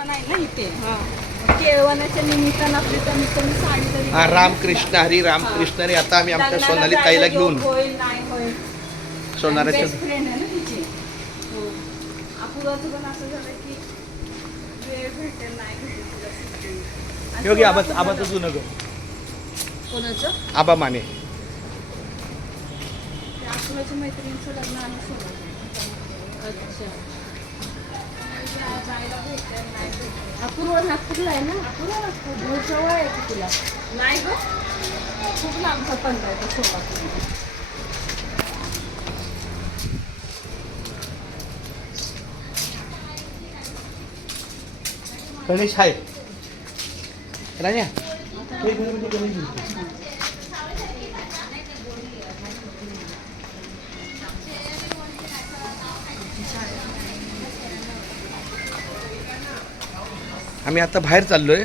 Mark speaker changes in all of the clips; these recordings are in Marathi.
Speaker 1: नाही ना इथे. केळवण्याच्या निमित्तानं आपली कमीत कमी साडी तरी
Speaker 2: हा रामकृष्ण हरी रामकृष्ण हरी आता आम्ही आमच्या
Speaker 1: लग्नाला
Speaker 2: सोनाली ताईला घेऊन.
Speaker 1: होईल नाही होईल.
Speaker 2: सोनाराच्या
Speaker 1: बेस्ट फ्रेंड आहे ना तिची. हो. अपूर्वाचं पण असं झालं की वेळ भेटेल नाही भेटेल तिला सुट्टी. आणि
Speaker 2: योगी आबा
Speaker 1: सोलापूरला
Speaker 2: आबाचं जुनं घर.
Speaker 1: कोणाचं?
Speaker 2: आबा माने.
Speaker 1: ते अपूर्वाच्या मैत्रिणीचं लग्न आणि सोलापूर अच्छा. जायला भेटेल
Speaker 3: अपूर्व नागपूरला आहे ना?
Speaker 1: नागपूर
Speaker 3: जवळ आहे की तुला?
Speaker 1: नाही ग. खूप लांबचा पंधरा आहे सोलापूर
Speaker 2: गणेश आहे राजा आम्ही आता बाहेर चाललोय.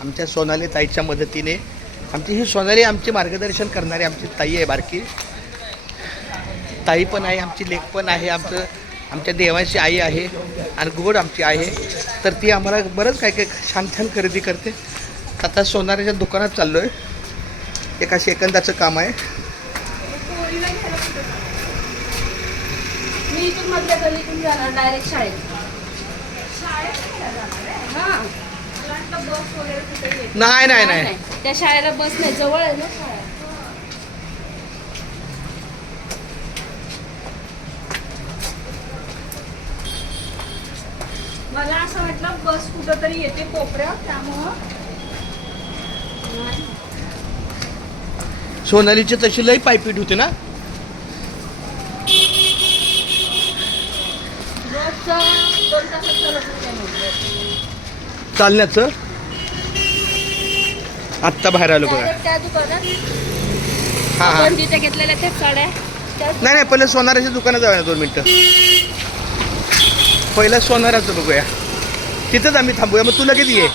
Speaker 2: आमच्या सोनाली ताईच्या मदतीने. आमची ही सोनाली आमचे मार्गदर्शन करणारी आमची ताई आहे बारकी. ताई पण आहे आमची लेख पण आहे आमचं आमच्या देवाची आई आहे आणि गोड आमची आहे. तर ती आम्हाला बरंच काय काय छान छान खरेदी करते. आता सोनाराच्या दुकानात चाललो आहे एका सेकंदाचं काम आहे.
Speaker 1: पोरीला घ्यायला कुठं
Speaker 3: मी इथून मधल्या गलीतून जाणार डायरेक्ट शाळेत.
Speaker 1: शाळेत घ्यायला जाणार आहे
Speaker 3: हां
Speaker 1: मला वाटलं बस वगैरे कुठे येते
Speaker 2: नाही नाही नाही
Speaker 3: त्या शाळेला बस नाही जवळ आहे ना शाळा.
Speaker 1: मला असं वाटलं बस कुठं तरी येते कोपऱ्यात त्यामुळं.
Speaker 2: सोनालीची तशी लई पायपीट होते ना?
Speaker 3: बसचं दोन तासात चालत नाही त्यामुळे.
Speaker 2: चालण्याचं? आत्ता बाहेर आलो बघा.
Speaker 3: Direct त्या दुकानात.
Speaker 2: हां हां.
Speaker 3: आपण जिथे घेतलेल्या त्या साड्या त्याच
Speaker 2: नाही नाही पहिलं सोनाराच्या दुकानात जाऊया ना दोन मिनटं. पहिलं सोनाराचं बघूया. तिथंच आम्ही थांबूया. मग तू लगेच ये.